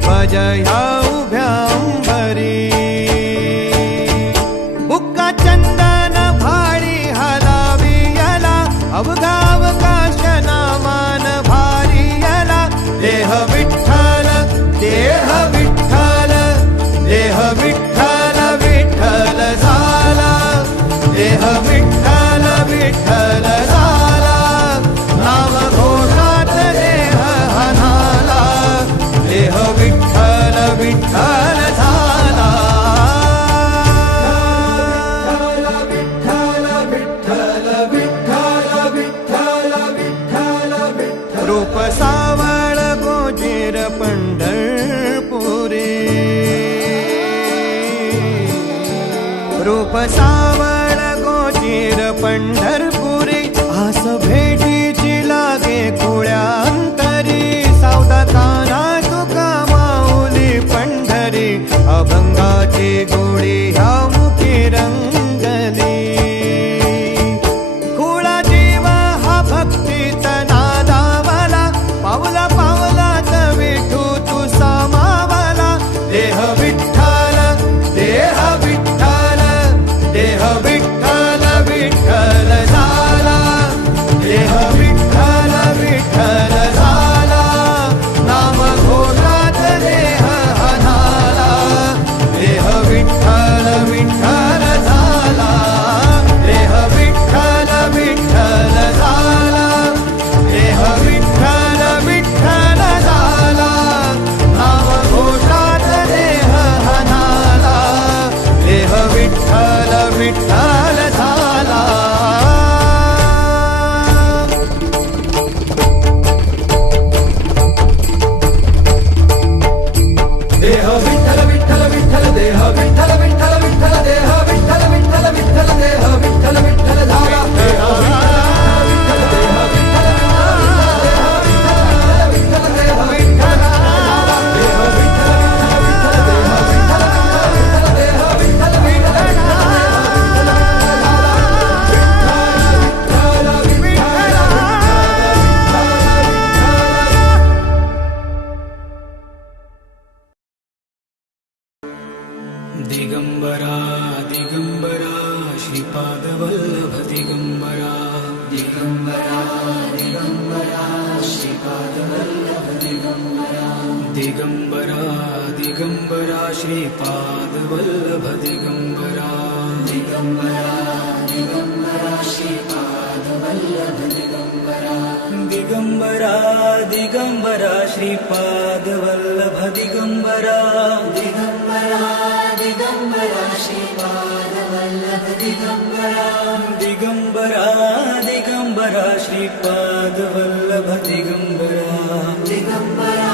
ध्वज ह्या उभ्या अंबरी बुक्का चंदन भाळी हलावी याला अवघा अवकाश नामान भारी याला देह विठ्ठल देह विठ्ठल देह विठ्ठल विठ्ठल झाला देह विठ्ठल विठ्ठल झाला नाम घोषात देह हनाला देह विठ्ठल विठ्ठल झाला विठ्ठल विठ्ठल विठ्ठल विठ्ठल विठ्ठल विठ्ठल रूप सावळ गोजीर पंढरपुरी रूप सावळ गोजीर पंढरपुरी आस भेटीची लागे खुळ्या अंतरी सावदा काना तुका माऊली पंढरी अभंगाची गोडी ह्या मुखी रंगली खुळा जीव हा भक्तीत नादावला पावला पावलात विठू तू सामावला देह विठ्ठल देह विठ्ठल देह विठ्ठल विठ्ठल झाला देह विठ्ठल विठ्ठल झाला नाम घोषात देह हनाला देह विठ्ठल विठ्ठल झाला देह विठ्ठल विठ्ठल झाला देह विठ्ठल विठ्ठल झाला नाम घोषात देह हनाला देह विठ्ठल विठ्ठल झाला देह विठ्ठल विठ्ठल विठ्ठल देह विठ्ठल विठ्ठल विठ्ठल देह विठ्ठल विठ्ठल विठ्ठल देह विठ्ठल विठ्ठल झाला देह विठ्ठल देह विठ्ठल विठ्ठल देह विठ्ठल झाला देह विठ्ठल विठ्ठल देह विठ्ठल विठ्ठल दिगंबरा दिगंबरा श्रीपाद वल्लभ दिगंबरा दिगंबरा दिगंबरा श्रीपाद वल्लभ दिगंबरा दिगंबरा दिगंबरा श्रीपाद वल्लभ दिगंबरा दिगंबरा दिगंबरा श्रीपाद वल्लभ दिगंबरा दिगंबरा दिगंबरा श्रीपाद वल्लभ दिगंबरा दिगंबरा दिगंबरा श्रीपाद वल्लभ दिगंबरा दिगंबरा दिगंबरा श्रीपाद वल्लभ दिगंबरा दिगंबरा